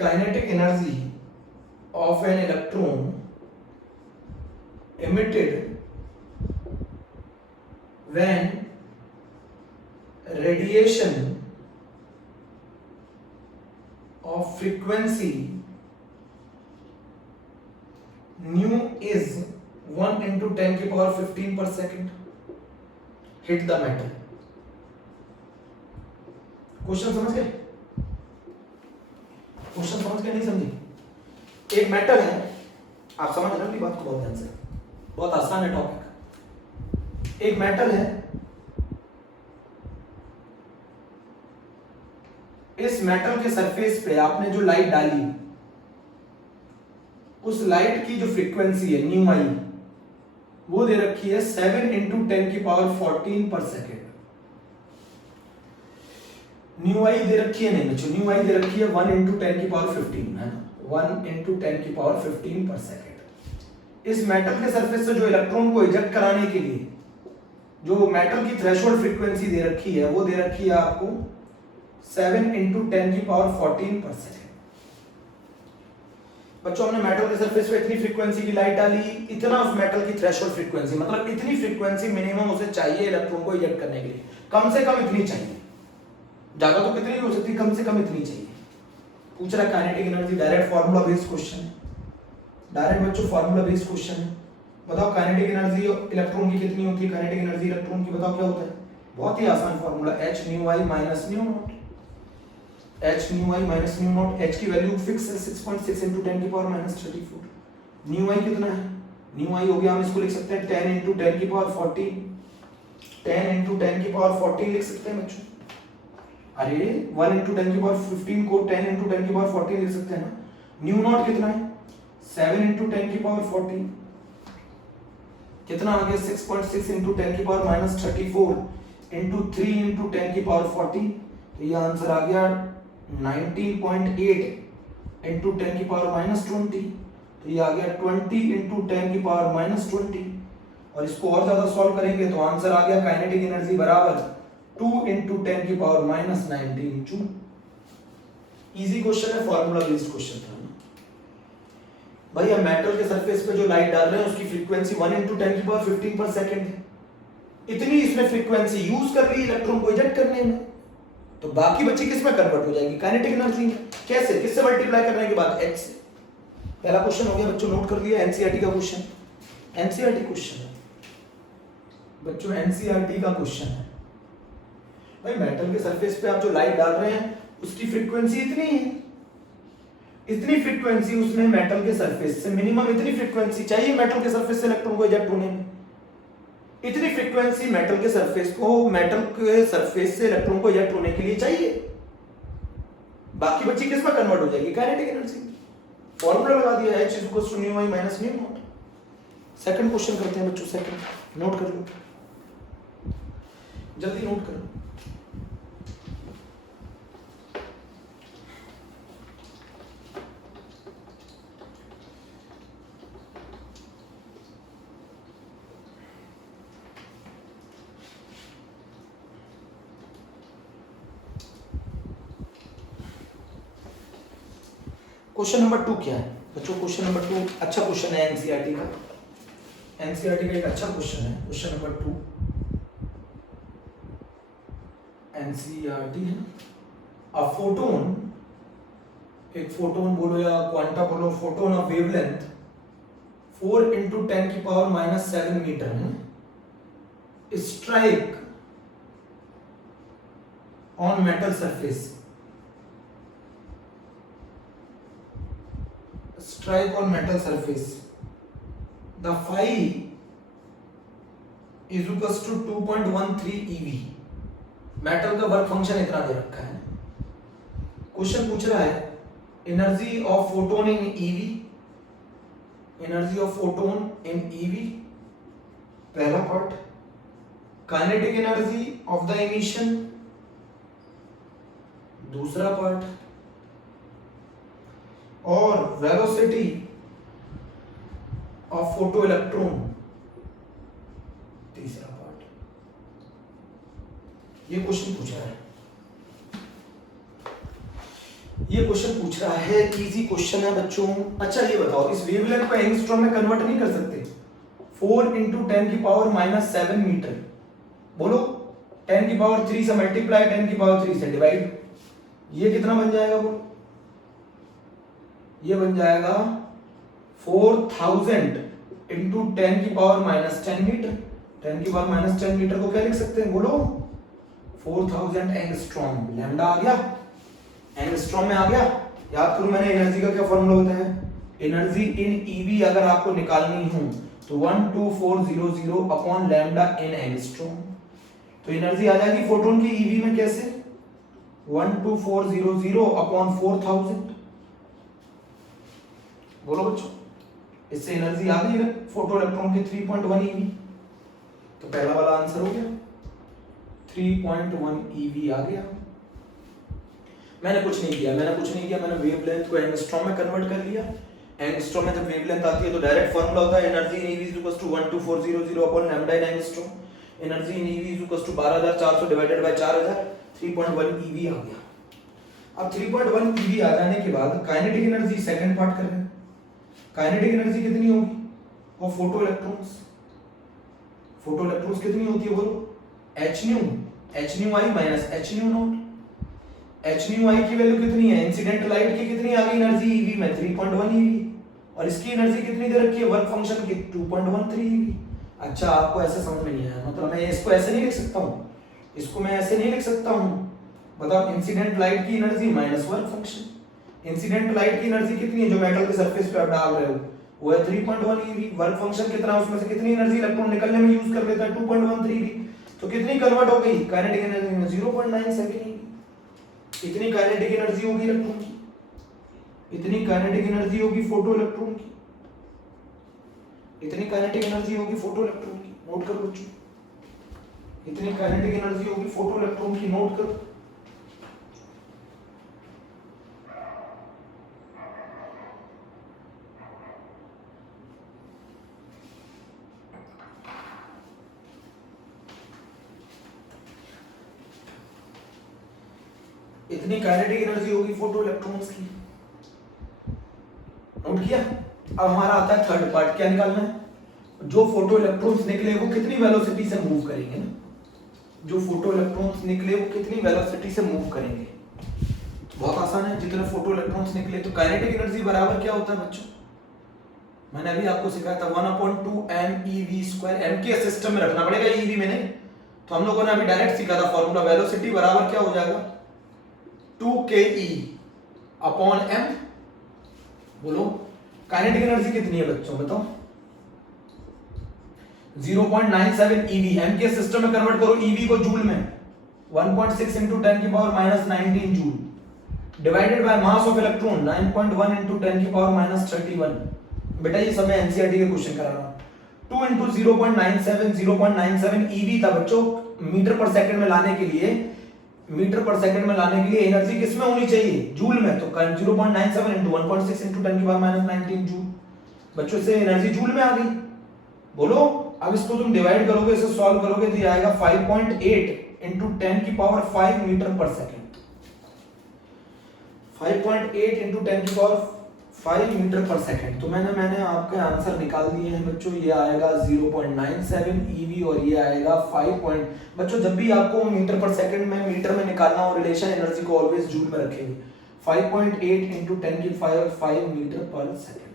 kinetic energy of an electron emitted when radiation of frequency nu is 1 × 10⁻15 per second hit the metal। Question समझ गए? क्वेश्चन समझ गए नहीं समझे? एक मेटल है, आप समझ रहे हो बात को बहुत ध्यान से, बहुत आसान है टॉपिक। एक मेटल है, इस मेटल के सरफेस पे आपने जो लाइट डाली, उस लाइट की जो फ्रीक्वेंसी है न्यू आई, वो दे रखी है 7 × 10⁻14 पर सेकेंड। न्यू आई दे रखी है नहीं बच्चों, न्यू आई दे रखी है 1 × 10⁻15 है ना, 1 × 10⁻15 पर सेकेंड। इस मेटल के सरफेस से जो इलेक्ट्रॉन को इजेक्ट कराने के लिए जो मेटल की थ्रेशोल्ड फ्रीक्वेंसी दे रखी है, वो दे रखी है आपको 7 × 10⁻14 पर सेकेंड। बच्चों हमने मेटल के सरफेस पे इतनी फ्रीक्वेंसी की लाइट डाली, इतना उस मेटल की थ्रेशोल्ड फ्रीक्वेंसी, मतलब इतनी फ्रीक्वेंसी मिनिमम उसे चाहिए इलेक्ट्रॉन को इजेक्ट करने के लिए, कम से कम इतनी चाहिए, ज्यादा तो कितनी हो सकती है, कम से कम इतनी चाहिए। पूछ रहा kinetic energy, direct formula based question है, डायरेक्ट बच्चों फार्मूला बेस्ड क्वेश्चन है। बताओ काइनेटिक एनर्जी इलेक्ट्रॉन की कितनी होती है? काइनेटिक एनर्जी इलेक्ट्रॉन की बताओ क्या होता है? बहुत ही आसान formula, h new I minus new not, h new I minus new not. h की वैल्यू फिक्स है 6.6 × 10⁻34। न्यू आई कितना है? न्यू आई हो गया, हम इसको लिख सकते हैं 10 × 10⁻14, 10 × 10⁻14 लिख सकते हैं बच्चों। अरे 1 × 10⁻15 को 10 × 10⁻14 लिख सकते हैं ना। न्यू नॉट कितना है? 7 × 10⁻14। कितना आ गया 6.6 इंटू 10 की पावर माइनस 34 इंटू 3 इंटू 10 की पावर 40, तो ये आंसर आ गया 19.8 इंटू 10 की पावर माइनस 20, तो ये आ गया 20 इंटू 10 की पावर माइनस 20। और इसको और ज्यादा सॉल्व करेंगे तो आंसर आ गया काइनेटिक एनर्जी बराबर 2 इंटू 10 की power minus 19 joule. Easy question है, फॉर्मूला बेस्ड क्वेश्चन था भाई। हम मेटल के सरफेस पे जो लाइट डाल रहे हैं उसकी फ्रीक्वेंसी 1 इंटू 10 की पावर 15 पर सेकंड है। इतनी इसमें फ्रीक्वेंसी यूज कर ली इलेक्ट्रॉन को इजेक्ट करने में, तो बाकी बची किस में कन्वर्ट हो जाएगी? काइनेटिक एनर्जी में। कैसे? किससे मल्टीप्लाई करने के बाद? h से। पहला क्वेश्चन हो गया बच्चों, नोट कर लिया, एनसीईआरटी का क्वेश्चन। एनसीईआरटी क्वेश्चन है बच्चों, एनसीईआरटी का क्वेश्चन है भाई। मेटल के सरफेस पे आप जो लाइट डाल रहे हैं उसकी फ्रीक्वेंसी इतनी है, इतनी फ्रीक्वेंसी उसमें मेटल के सरफेस से, मिनिमम इतनी फ्रीक्वेंसी चाहिए मेटल के सरफेस से इलेक्ट्रॉन को इजेक्ट होने में। इतनी फ्रीक्वेंसी मेटल के सरफेस से इलेक्ट्रॉन को इजेक्ट होने के लिए चाहिए। बाकी बची किस में कन्वर्ट हो जाएगी? Kinetic energy. फॉर्मूला लगा दिया h = μi - μ0। सेकंड क्वेश्चन करते हैं बच्चों, सेकंड नोट कर लो, जल्दी नोट करो। क्वेश्चन नंबर 2 क्या है बच्चों? क्वेश्चन नंबर 2 अच्छा क्वेश्चन है एनसीईआरटी का। एनसीईआरटी का एक अच्छा क्वेश्चन है, क्वेश्चन नंबर 2 एनसीईआरटी है। अ फोटोन, एक फोटोन बोलो या क्वांटा बोलो, फोटोन ऑफ वेवलेंथ 4 इंटू 10 की पावर माइनस 7 मीटर है, strike on metal surface, strike on metal surface, the phi is equals to 2.13 eV। Metal का वर्क फंक्शन इतना दे रखा है। क्वेश्चन पूछ रहा है energy of photon in eV, energy of photon in eV पहला part, kinetic energy of the emission दूसरा पार्ट, और वेलोसिटी ऑफ फोटो इलेक्ट्रॉन तीसरा पार्ट। ये क्वेश्चन पूछ रहा है, ये क्वेश्चन पूछ रहा है, इजी क्वेश्चन है बच्चों। अच्छा ये बताओ, इस वेवलेंथ को एंगस्ट्रॉम में कन्वर्ट नहीं कर सकते? 4 इंटू 10 की पावर माइनस 7 मीटर, बोलो 10 की पावर 3 से मल्टीप्लाई 10 की पावर 3 से डिवाइड, ये कितना बन जाएगा? बोलो ये बन जाएगा 4000 इंटू 10 की पावर माइनस 10 मीटर। 10 की पावर माइनस 10 मीटर को क्या लिख सकते हैं? बोलो 4000 एंगस्ट्रॉम। लैम्डा आ गया, एंगस्ट्रॉम में आ गया। याद करो मैंने एनर्जी का क्या फॉर्मूला बताया, एनर्जी इन ईवी अगर आपको निकालनी हो तो 12400 अपॉन लैम्डा इन एंगस्ट्रॉम। तो एनर्जी आ जाएगी फोटोन की ईवी में कैसे? 12400 अपॉन 4000। बोलो बच्चों, इससे एनर्जी आ गई फोटो इलेक्ट्रॉन की 3.1 ईवी। तो पहला वाला आंसर हो गया 3.1 ईवी आ गया। मैंने कुछ नहीं किया, मैंने वेवलेंथ को एंगस्ट्रॉम में कन्वर्ट कर लिया। एंगस्ट्रॉम में जब वेवलेंथ आती है तो डायरेक्ट फार्मूला होता है energy in eV equals to 12400 upon lambda in angstrom. Energy in eV equals to 12400 divided by 4000, 3.1 eV आ गया। अब 3.1 ईवी आ जाने के बाद काइनेटिक एनर्जी सेकंड पार्ट कर रहे हैं। काइनेटिक एनर्जी कितनी होगी? और फोटो इलेक्ट्रॉन्स कितनी होती है? बोलो h new i minus h new not. h new i की वैल्यू कितनी है? इंसिडेंट लाइट की कितनी आ गई एनर्जी ईवी में? 3.1 ईवी। और इसकी एनर्जी कितनी दे रखी है वर्क फंक्शन की? 2.13 ईवी। अच्छा आपको ऐसे समझ में नहीं आया, मतलब मैं इसको ऐसे नहीं लिख सकता हूँ, इसको मैं ऐसे नहीं लिख सकता हूँ। बताओ इंसिडेंट लाइट की energy minus work function. Incident light की एनर्जी कितनी है जो मेटल के सरफेस पे आप डाल रहे हो? वो है 3.1 ईवी। वर्क फंक्शन कितना है उसमें से कितनी एनर्जी इलेक्ट्रॉन निकलने में यूज कर लेता है? 2.13 ईवी। तो कितनी कन्वर्ट हो गई काइनेटिक एनर्जी में? 0.97 ईवी। इतनी काइनेटिक एनर्जी होगी इलेक्ट्रॉन की, इतनी काइनेटिक एनर्जी होगी फोटो इलेक्ट्रॉन की। इतनी काइनेटिक एनर्जी होगी फोटो इलेक्ट्रॉन की, नोट करो बच्चों, इतनी काइनेटिक एनर्जी होगी फोटो इलेक्ट्रॉन की, नोट करो। इतनी काइनेटिक एनर्जी होगी फोटो इलेक्ट्रॉन्स की, नोट किया। अब हमारा आता है थर्ड पार्ट, क्या निकालना है? जो फोटो इलेक्ट्रॉन्स निकले वो कितनी वेलोसिटी से मूव करेंगे ना, जो फोटो इलेक्ट्रॉन्स निकले वो कितनी वेलोसिटी से मूव करेंगे। तो बहुत आसान है, जितने फोटो इलेक्ट्रॉन्स निकले तो काइनेटिक एनर्जी बराबर क्या होता है बच्चों, मैंने अभी आपको सिखाया था 1/2 mEv²। m के सिस्टम में रखना पड़ेगा, ev में नहीं। तो हम लोगों ने अभी डायरेक्ट सीखा था फॉर्मूला, वेलोसिटी बराबर क्या हो जाएगा 2ke/m। बोलो काइनेटिक एनर्जी कितनी है बच्चों, बताओ। 0.97 ev, m के सिस्टम में कन्वर्ट करो ev को जूल में, 1.6 × 10⁻⁹ joule divided by mass of electron 9.1 × 10⁻31। बेटा ये सब मैं एनसीईआरटी के क्वेश्चन करा रहा हूं। 2 × 0.97 ev था बच्चों। मीटर पर सेकंड में लाने के लिए, मीटर पर सेकंड में लाने के लिए एनर्जी किस में होनी चाहिए, जूल में। तो 0.97 × 1.6 × 10⁻⁹ जूल। बच्चों से एनर्जी जूल में आ गई। बोलो अब इसको तुम डिवाइड करोगे, इसे सॉल्व करोगे तो ये आएगा 5.8 × 10⁵ मीटर पर सेकंड। 5.8 × 10⁵ मीटर पर सेकंड। तो मैंने आपके आंसर निकाल दिए हैं बच्चों। ये आएगा 0.97 ev और ये आएगा 5 बच्चों जब भी आपको मीटर पर सेकंड में, मीटर में निकालना हो रिलेशन, एनर्जी को ऑलवेज जूल में रखेंगे। 5.8 × 10⁵ मीटर पर सेकंड।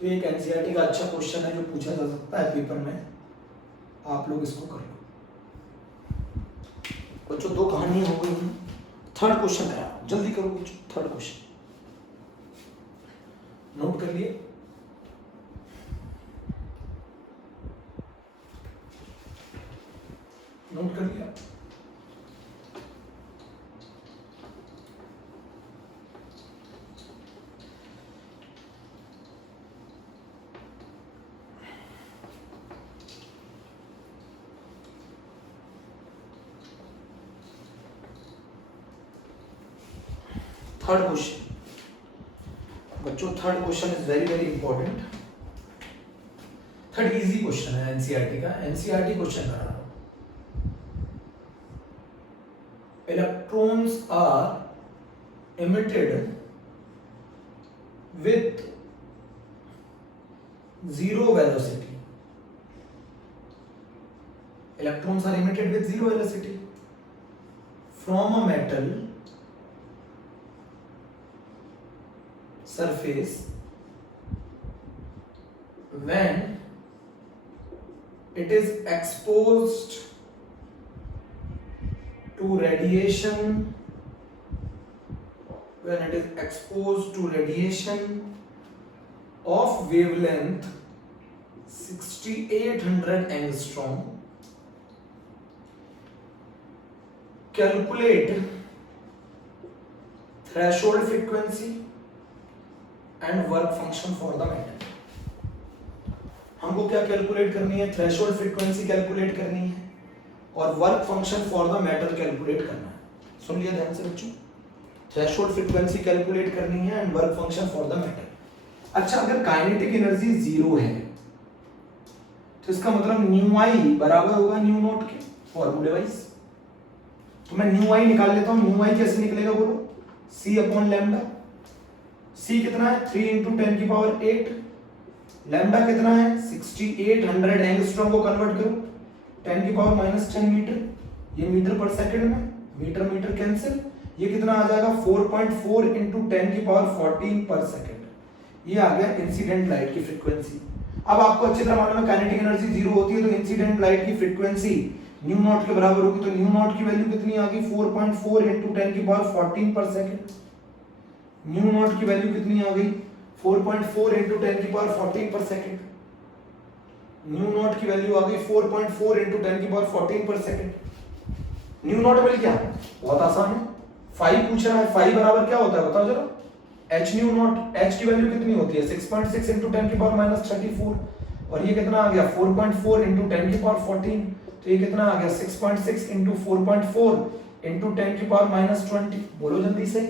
तो एक एनसीईआरटी का अच्छा क्वेश्चन है जो पूछा जा सकता है पेपर में, आप लोग इसको कर लो बच्चों। 2 कहानियां हो गई। थर्ड क्वेश्चन करा, जल्दी करो बच्चों। थर्ड क्वेश्चन नोट कर लिए, नोट कर लिया। थर्ड क्वेश्चन बच्चों, third question is very very important. Third easy question है एनसीईआरटी का, एनसीईआरटी क्वेश्चन कर रहा हूं। Electrons are emitted with zero velocity. Electrons are emitted with zero velocity from a metal surface when it is exposed to radiation, when it is exposed to radiation of wavelength 6800 angstrom. Calculate threshold frequency and work function for the metal. हमको क्या कैलकुलेट करनी है, थ्रेशोल्ड फ्रीक्वेंसी कैलकुलेट करनी है और work function for the metal calculate करना है। सुन लिया ध्यान से बच्चों, थ्रेशोल्ड फ्रीक्वेंसी कैलकुलेट करनी है and work function for the metal. अच्छा, अगर काइनेटिक एनर्जी जीरो है तो इसका मतलब न्यू आई बराबर होगा न्यू नॉट के फॉर्मूले वाइज। तो मैं न्यू आई निकाल लेता हूं। न्यू आई कैसे निकलेगा बोलो, c/λ। c कितना है 3 × 10⁸। लैम्डा कितना है 6800 एंगस्ट्रॉम को कन्वर्ट करो 10⁻⁻10 मीटर, ये मीटर पर सेकंड में, मीटर मीटर कैंसिल, ये कितना आ जाएगा 4.4 × 10⁻14 पर सेकंड। ये आ गया इंसिडेंट लाइट की फ्रीक्वेंसी। अब आपको अच्छी तरह मालूम है काइनेटिक एनर्जी जीरो होती है तो इंसिडेंट लाइट की फ्रीक्वेंसी न्यू नॉट के बराबर होगी। तो न्यू नॉट की वैल्यू कितनी आ गई 4.4 × 10⁻14 पर सेकंड। न्यू नॉट की वैल्यू कितनी आ गई 4.4 × 10⁻14 पर सेकंड। न्यू नॉट की वैल्यू आ गई 4.4 × 10⁻14 पर सेकंड। न्यू नॉट मिल गया, बहुत आसान है। फाई पूछ रहा है, फाई बराबर क्या होता है बताओ जरा। एच न्यू नॉट, एच की वैल्यू कितनी होती है 6.6 × 10⁻34। और ये कितना आ गया 4.4 इंटू 10 की पावर 14, तो ये कितना आ गया 6.6 इंटू 4.4 इंटू 10 की पावर माइनस 20। बोलो जल्दी से,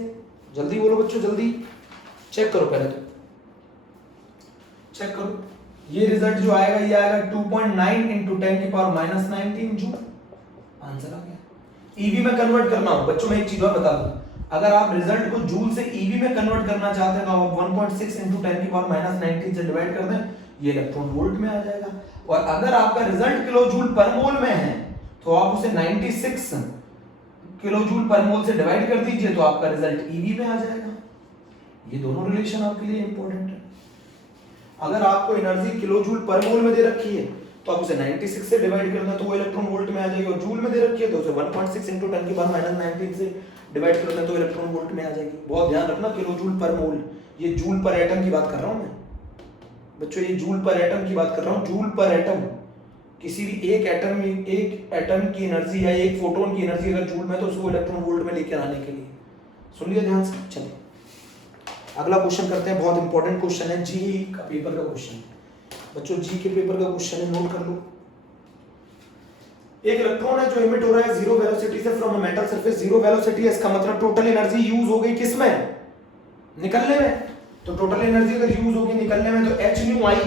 जल्दी बोलो बच्चों, जल्दी चेक करो, पहले तो चेक करो। ये रिजल्ट जो आएगा ये आएगा 2.9 इंटू 10 की पावर माइनस 19 जूल। आंसर आ गया। ईवी में कन्वर्ट करना हो बच्चों, मैं एक चीज और बता दूं, अगर आप रिजल्ट को जूल से ईवी में कन्वर्ट करना चाहते हैं तो आप 1.6 इंटू 10 की पावर माइनस 19 से डिवाइड कर दें, ये इलेक्ट्रॉन वोल्ट में आ जाएगा। और अगर आपका रिजल्ट किलो जूल पर मोल में है तो आप उसे 96 किलो जूल पर मोल से डिवाइड कर दीजिए तो आपका रिजल्ट ईवी में आ जाएगा। ये दोनों रिलेशन आपके लिए इंपॉर्टेंट है। अगर आपको एनर्जी किलो जूल पर मोल में दे रखी है तो आप उसे 96 से डिवाइड कर दें तो वो इलेक्ट्रॉन वोल्ट में आ जाएगी, और जूल में दे रखी है तो उसे 1.6 इंटू 10 की पावर माइनस 19 से डिवाइड कर दें तो इलेक्ट्रॉन वोल्ट में आ जाएगी। बहुत ध्यान रखना, किलो जूल पर मोल, ये जूल पर एटम की बात कर रहा हूं मैं बच्चों, ये जूल पर एटम की बात कर रहा हूं। जूल पर एटम, किसी भी एक एटम की एनर्जी है, एक फोटोन की एनर्जी अगर जूल में तो उसको इलेक्ट्रॉन वोल्ट में लेकर आने के लिए, सुन लिया ध्यान से। चलिए अगला क्वेश्चन करते हैं, बहुत इंपॉर्टेंट क्वेश्चन है, जी का पेपर का क्वेश्चन बच्चों, जी के पेपर का क्वेश्चन है, नोट कर लो। एक इलेक्ट्रॉन है जो एमिट हो रहा है जीरो वेलोसिटी से from a metal surface, zero velocity है, इसका मतलब टोटल एनर्जी यूज हो गई किसमें, निकलने में। तो टोटल एनर्जी अगर यूज होगी निकलने में तो h न्यू आई,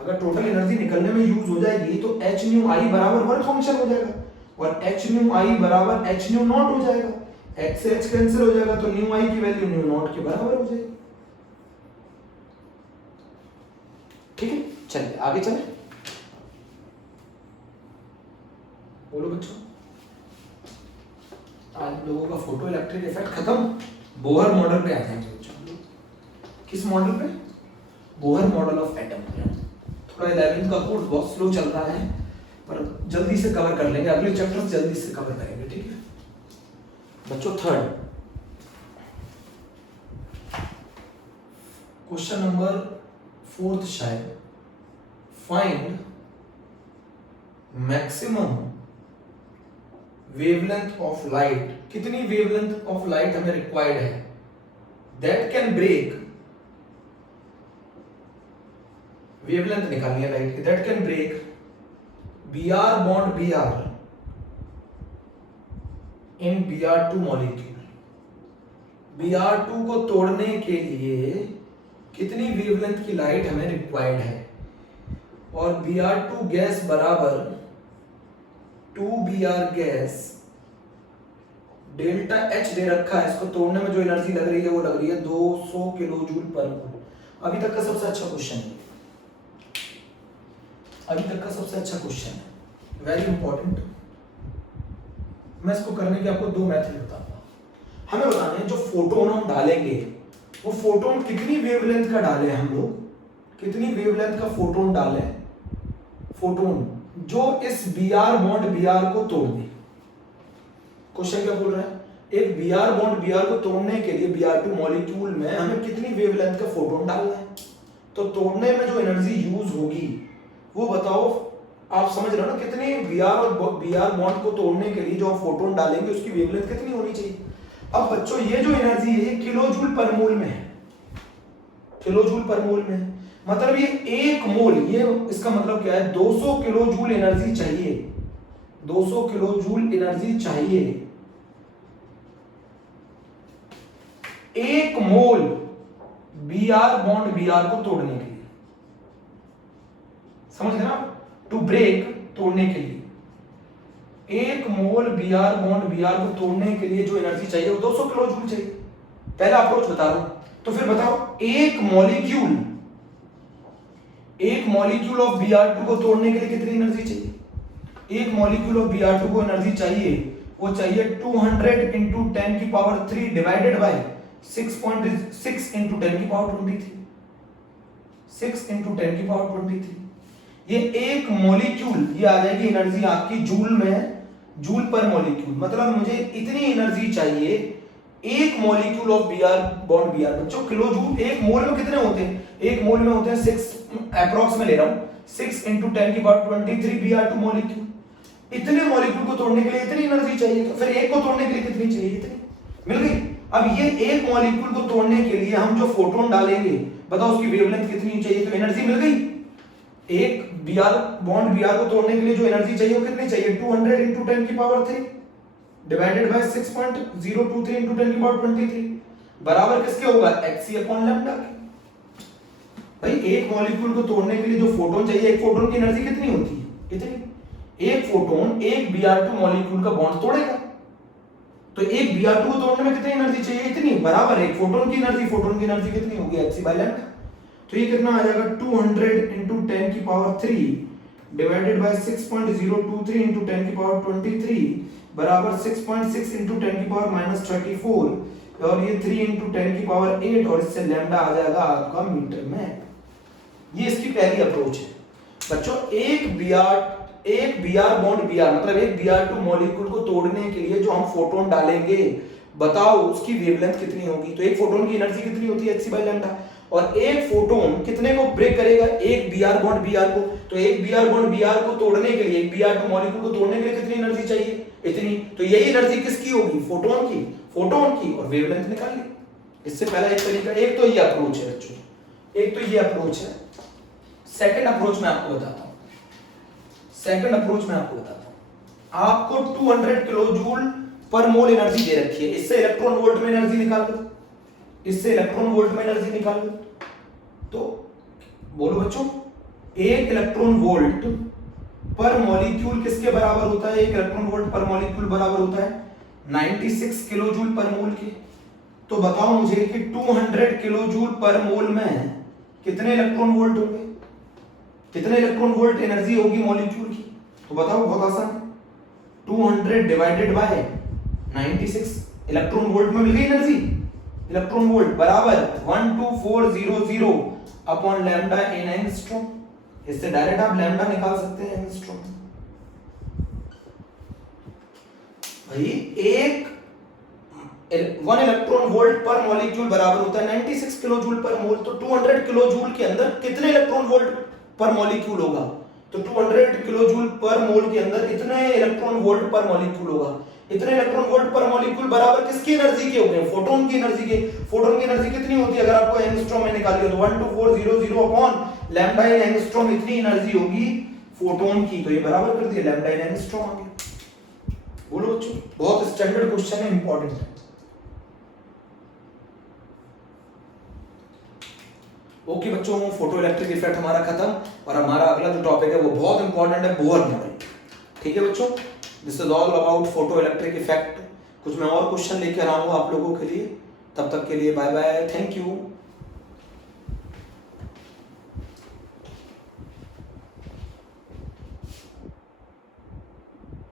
अगर टोटल एनर्जी निकलने में यूज हो जाएगी तो h न्यू आई बराबर वर्क फंक्शन हो जाएगा, और h न्यू आई बराबर h न्यू नॉट हो जाएगा, h से h कैंसिल हो जाएगा तो न्यू आई की वैल्यू न्यू नॉट के बराबर हो जाएगी। ठीक है, चलिए आगे चलें। बोलो बच्चों, आज लोगों का फोटो इलेक्ट्रिक इफेक्ट खत्म, बोहर मॉडल पे आ जाएंगे बच्चों। किस मॉडल पे, बोहर मॉडल ऑफ एटम। थोड़ा 11th का कोर्स बहुत स्लो चल रहा है पर जल्दी से कवर कर लेंगे, अगले चैप्टर जल्दी से कवर करेंगे। ठीक है बच्चों, थर्ड क्वेश्चन नंबर 4 शायद, find maximum wavelength of light, कितनी वेवलेंथ ऑफ लाइट हमें रिक्वायर्ड है दैट कैन ब्रेक, वेवलेंथ निकालनी है लाइट की, that can break Br bond Br in Br2 molecule. Br2 को तोड़ने के लिए कितनी वेवलेंथ की लाइट हमें रिक्वायर्ड है, और Br2 गैस बराबर 2Br गैस डेल्टा H दे रखा है, इसको तोड़ने में जो एनर्जी लग रही है वो लग रही है 200 किलो जूल पर मोल। अभी तक का सबसे अच्छा क्वेश्चन है, अभी तक का सबसे अच्छा क्वेश्चन है, वेरी इंपॉर्टेंट। मैं इसको करने के आपको 2 मेथड बताऊंगा। हमें बताना है जो फोटोन हम डालेंगे वो फोटोन कितनी वेवलेंथ का डालें, हम लोग कितनी वेवलेंथ का फोटोन डालें, फोटोन जो इस Br बॉन्ड Br को तोड़ दे। क्वेश्चन क्या बोल रहा है, एक Br बॉन्ड Br को तोड़ने के लिए Br2 मॉलिक्यूल में हमें कितनी वेवलेंथ का फोटोन डालना है, तो तोड़ने में जो एनर्जी यूज होगी वो बताओ। आप समझ रहे हो ना, कितने Br और Br बॉन्ड को तोड़ने के लिए जो हम फोटोन डालेंगे उसकी वेवलेंथ कितनी होनी चाहिए। अब बच्चों ये जो एनर्जी है ये किलो जूल पर मोल में है, किलो जूल पर मोल में है, मतलब ये 1 मोल, ये इसका मतलब क्या है 200 किलो जूल एनर्जी चाहिए, 200 किलो जूल एनर्जी चाहिए 1 मोल Br बॉन्ड Br को तोड़ने के लिए। समझ गए ना, टू ब्रेक, तोड़ने के लिए 1 मोल Br बॉन्ड Br को तोड़ने के लिए जो एनर्जी चाहिए वो 200 किलो जूल चाहिए। पहला अप्रोच बता रहा हूं, तो फिर बताओ एक मॉलिक्यूल ऑफ Br2 को तोड़ने के लिए कितनी एनर्जी चाहिए। एक मॉलिक्यूल ऑफ Br2 को एनर्जी चाहिए, वो चाहिए 200 इंटू 10 की पावर 3 डिवाइडेड बाय 6.6 इंटू 10 की पावर 23, 6 इंटू 10 की पावर 23। ये एक मॉलिक्यूल, ये आ जाएगी एनर्जी आपकी जूल में, जूल पर मॉलिक्यूल, मतलब मुझे इतनी एनर्जी चाहिए एक molecule of Br bond Br। बच्चों किलो जूल एक मोल में कितने होते हैं, एक मोल में होते हैं 6, अप्रॉक्स में ले रहा हूं 6 इंटू 10 की पावर 23 Br2 मॉलिक्यूल। इतने मॉलिक्यूल को तोड़ने के लिए इतनी एनर्जी चाहिए, तो फिर एक को तोड़ने के लिए कितनी चाहिए, इतनी मिल गई। अब ये एक मॉलिक्यूल को तोड़ने के लिए हम जो फोटोन डालेंगे बताओ उसकी वेवलेंथ कितनी चाहिए, तो एनर्जी मिल गई। एक Br बॉन्ड Br को तोड़ने के लिए जो एनर्जी चाहिए वो कितनी चाहिए 200 into 10 की पावर 3 डिवाइडेड बाय 6.023 into 10 की पावर 23 बराबर किसके होगा hc अपॉन लैम्डा के। भाई एक मॉलिक्यूल को तोड़ने के लिए जो फोटोन चाहिए, एक फोटोन की एनर्जी कितनी होती है इतनी। एक फोटोन एक Br2 मॉलिक्यूल का बॉन्ड तोड़ेगा, तो एक Br2 को तोड़ने में कितनी एनर्जी चाहिए इतनी, बराबर एक फोटोन की एनर्जी कितनी होगी hc बाय लैम्डा। तो ये कितना आ जाएगा 200 into 10 की पावर 3 डिवाइडेड बाय 6.023 into 10 की पावर 23 बराबर 6.6 into 10 की पावर -34 और ये 3 into 10 की पावर 8 और इससे लैम्डा आ जाएगा आपका मीटर में। ये इसकी पहली अप्रोच है बच्चों। एक Br बॉन्ड Br मतलब एक Br2 मॉलिक्यूल को तोड़ने के लिए जो हम फोटोन डालेंगे, बताओ उसकी वेवलेंथ कितनी होगी। तो एक फोटोन की एनर्जी कितनी होती है hc बाय लैम्डा, और एक फोटोन कितने को ब्रेक करेगा, एक Br बॉन्ड Br को। तो एक Br बॉन्ड Br को तोड़ने के लिए, एक Br2 मॉलिक्यूल को तोड़ने के लिए कितनी एनर्जी चाहिए इतनी। तो यही एनर्जी किसकी होगी फोटोन की और वेवलेंथ निकाल ली। इससे पहला एक तरीका, एक तो ये अप्रोच है बच्चों, एक तो ये अप्रोच है। सेकंड अप्रोच मैं आपको बताता हूं, आपको 200 किलो जूल पर मोल एनर्जी दे रखी है, इससे इलेक्ट्रॉन वोल्ट में एनर्जी निकाल लो, तो बोलो बच्चों एक इलेक्ट्रॉन वोल्ट पर मॉलिक्यूल किसके बराबर होता है, एक इलेक्ट्रॉन वोल्ट पर मॉलिक्यूल बराबर होता है 96 किलो जूल पर मोल के। तो बताओ मुझे कि 200 किलो जूल पर मोल में कितने इलेक्ट्रॉन वोल्ट होंगे, कितने इलेक्ट्रॉन वोल्ट एनर्जी होगी मॉलिक्यूल की। तो बताओ बहुत आसान है, 200 डिवाइडेड बाय 96 इलेक्ट्रॉन वोल्ट में मिल गई एनर्जी, इलेक्ट्रॉन वोल्ट बराबर 12400 अपॉन लैम्डा इन एंगस्ट्रॉम। इससे डायरेक्ट आप लैम्डा निकाल सकते हैं एंगस्ट्रॉम। भाई एक 1 इलेक्ट्रॉन वोल्ट पर मॉलिक्यूल बराबर होता है 96 किलो जूल पर मोल। तो 200 किलो जूल के अंदर कितने इलेक्ट्रॉन वोल्ट पर मॉलिक्यूल होगा, तो 200 किलो जूल पर मोल के अंदर इतने इलेक्ट्रॉन वोल्ट पर मॉलिक्यूल होगा। इतने इलेक्ट्रॉन वोल्ट पर मॉलिक्यूल बराबर किसकी एनर्जी के हो गए, फोटोन की एनर्जी के। फोटोन की एनर्जी कितनी होती है, अगर आपको एंगस्ट्रॉम में निकालिए तो 12400 अपॉन लैम्डा इन एंगस्ट्रॉम, इतनी एनर्जी होगी फोटोन की। तो ये बराबर कर दिया लैम्डा इन एंगस्ट्रॉम आ गया। बोलो बच्चों, बहुत स्टैंडर्ड क्वेश्चन है, इंपॉर्टेंट है। ओके बच्चों, फोटो इलेक्ट्रिक इफेक्ट हमारा खत्म, और हमारा अगला जो टॉपिक है वो बहुत इंपॉर्टेंट है, बोहर मॉडल। ठीक है बच्चों, this is all about photo electric effect. कुछ मैं और क्वेश्चन लेकर आऊंगा आप लोगों के लिए, तब तक के लिए बाय बाय, थैंक यू।